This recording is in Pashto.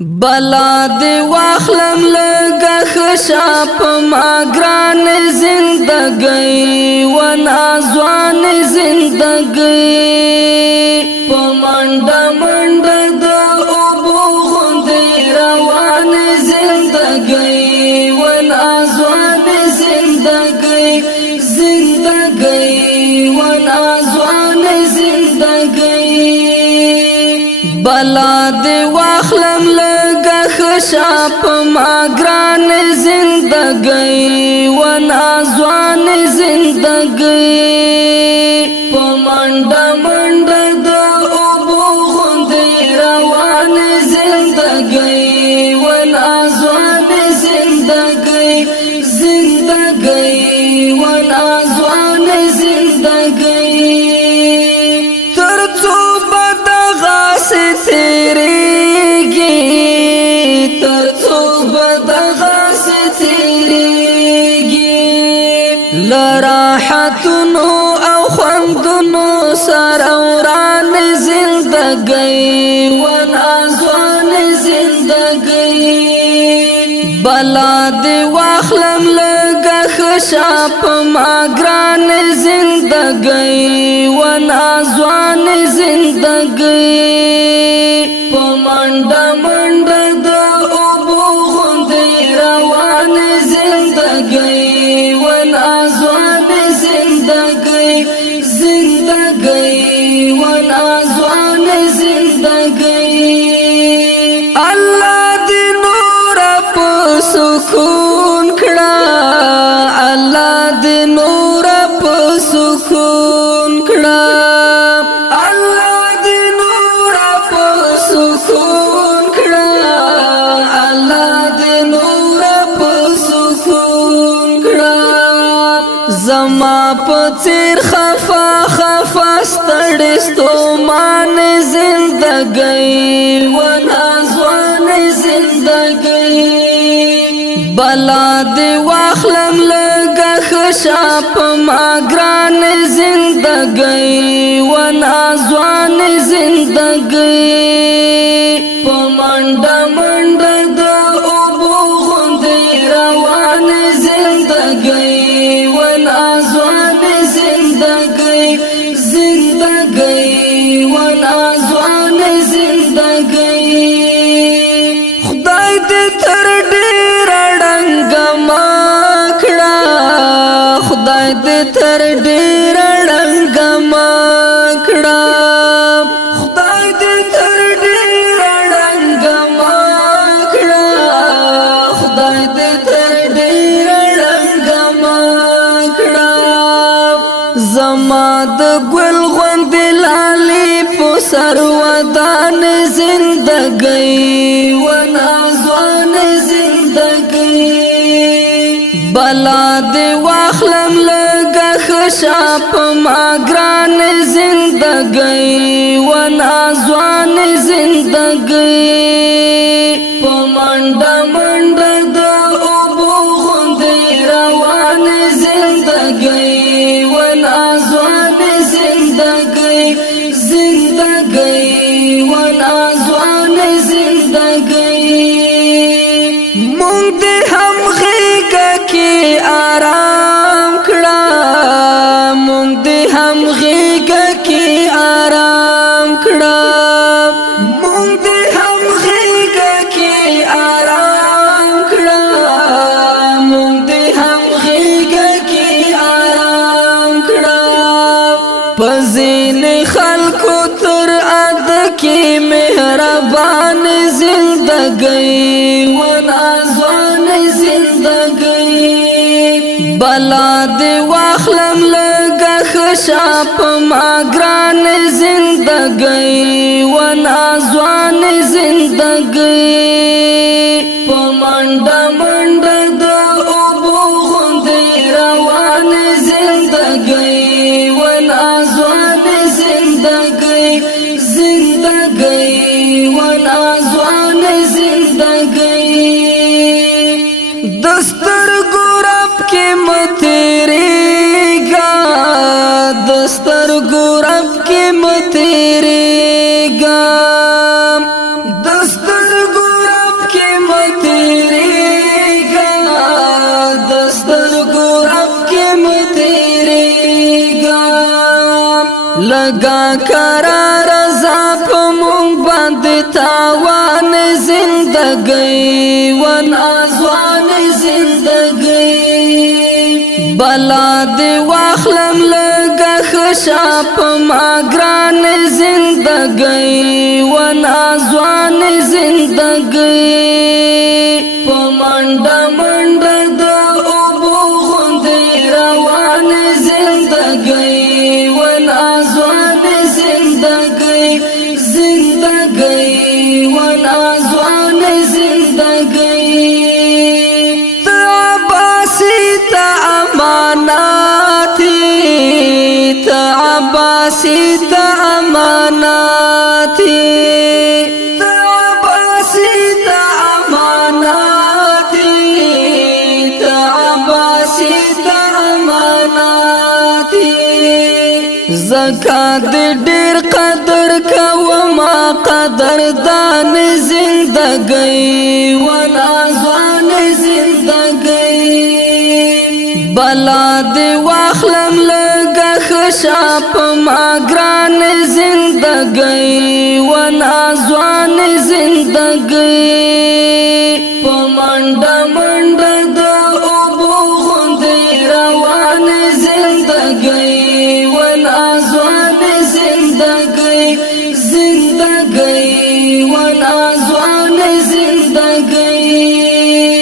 بلا دی واخلم لگا خشا پا ما گران زندگی و نازوان زندگی پا منڈا منڈا دا اوبو غندی روان زندگی و نازوان زندگی زندگی و نازوان زندگی بلا دی واخلم لگا خشا پا ما گران زندگی و نازوان زندگی پا منڈا منڈا دا اوبو غندی روان زندگی و نازوان زندگی زندگی و نازوان زندگی ترڅو بدغا سے تیریږي ترڅو بدغا سے تیریږي لراحتونو او خوندونو سر اوران زندگی و نازوان زندگی بلا دی واخلم لگا خشا پا ما گران زندگی و نازوان زندگی پا منڈا منڈا دا اوبو غندی روان زندگی و نازوان زندگی زندگی و نازوان زندگی اللہ دی نور پا سکون کڑا اللہ دی نور پا سکون کڑا اللہ دی نور پا سکون کڑا اللہ دی نور پا سکون کڑا زما پا تیر خفا خفا ستڑستو مان زندگی و نازوان زندگی بلا دی واخلم لگا خشا پا ما گران زندگی و نازوان زندگی پا منڈا منڈا دا اوبو غندی روان زندگی و نازوان زندگی زندگی و نازوان زندگی خدای دی تر ډیر ډنګ ماکړه خدای دی تر ډیر ډنګ ماکړه خدای دی تر ډیر ډنګ ماکړه خدای دی تر ډیر ډنګ ماکړه زما د ګل غوند لالي په سر ودان زندگی و نازوان زندگی بلا دی واخلم لگا خشا پا ما گران زندگی و نازوان زندگی پا منڈا منڈا دا اوبو غندی روان زندگی و نازوان زندگی زندگی و نازوان زندگی مونږ دې هم غېږه کې آرام کړه مونږ دې هم غېږه کې آرام کړه مونږ دې هم غېږه کې آرام کړه مونږ دې هم غېږه کې آرام کړه پزین خلکو تر اد کې مهربان زندگی و نازوان زندگی بلا دی واخلم لگا خشا پا ما گران زندگی و نازوان زندگی پا منڈا منڈا دا اوبو غندی روان زندگی و نازوان زندگی زندگی و نازوان زندگی دستر گورب کی متیریگا دستر گورب کی متیریگا دستر گورب لگا قرار زاپ مونگ باند تاوان زندگی ون آزوان زندگی بلا دی واخلم لگا خشاپ ماگران زندگی ون آزوان زندگی پمانڈا منڈا دا اوبو خوندی روان زندگی ون آزوان زندگی زندگی ون آزوان زندگی تعباسی تا اماناتی تعباسی تا اماناتی تعباسی تا اماناتی تعباسی تا اماناتی زکات ډیر قدر کوما قدردان زندگی ون آزوان زندگی بلا دی واخلم لگا خشاپ ماگران زندگی ون آزوان زندگی پمانڈا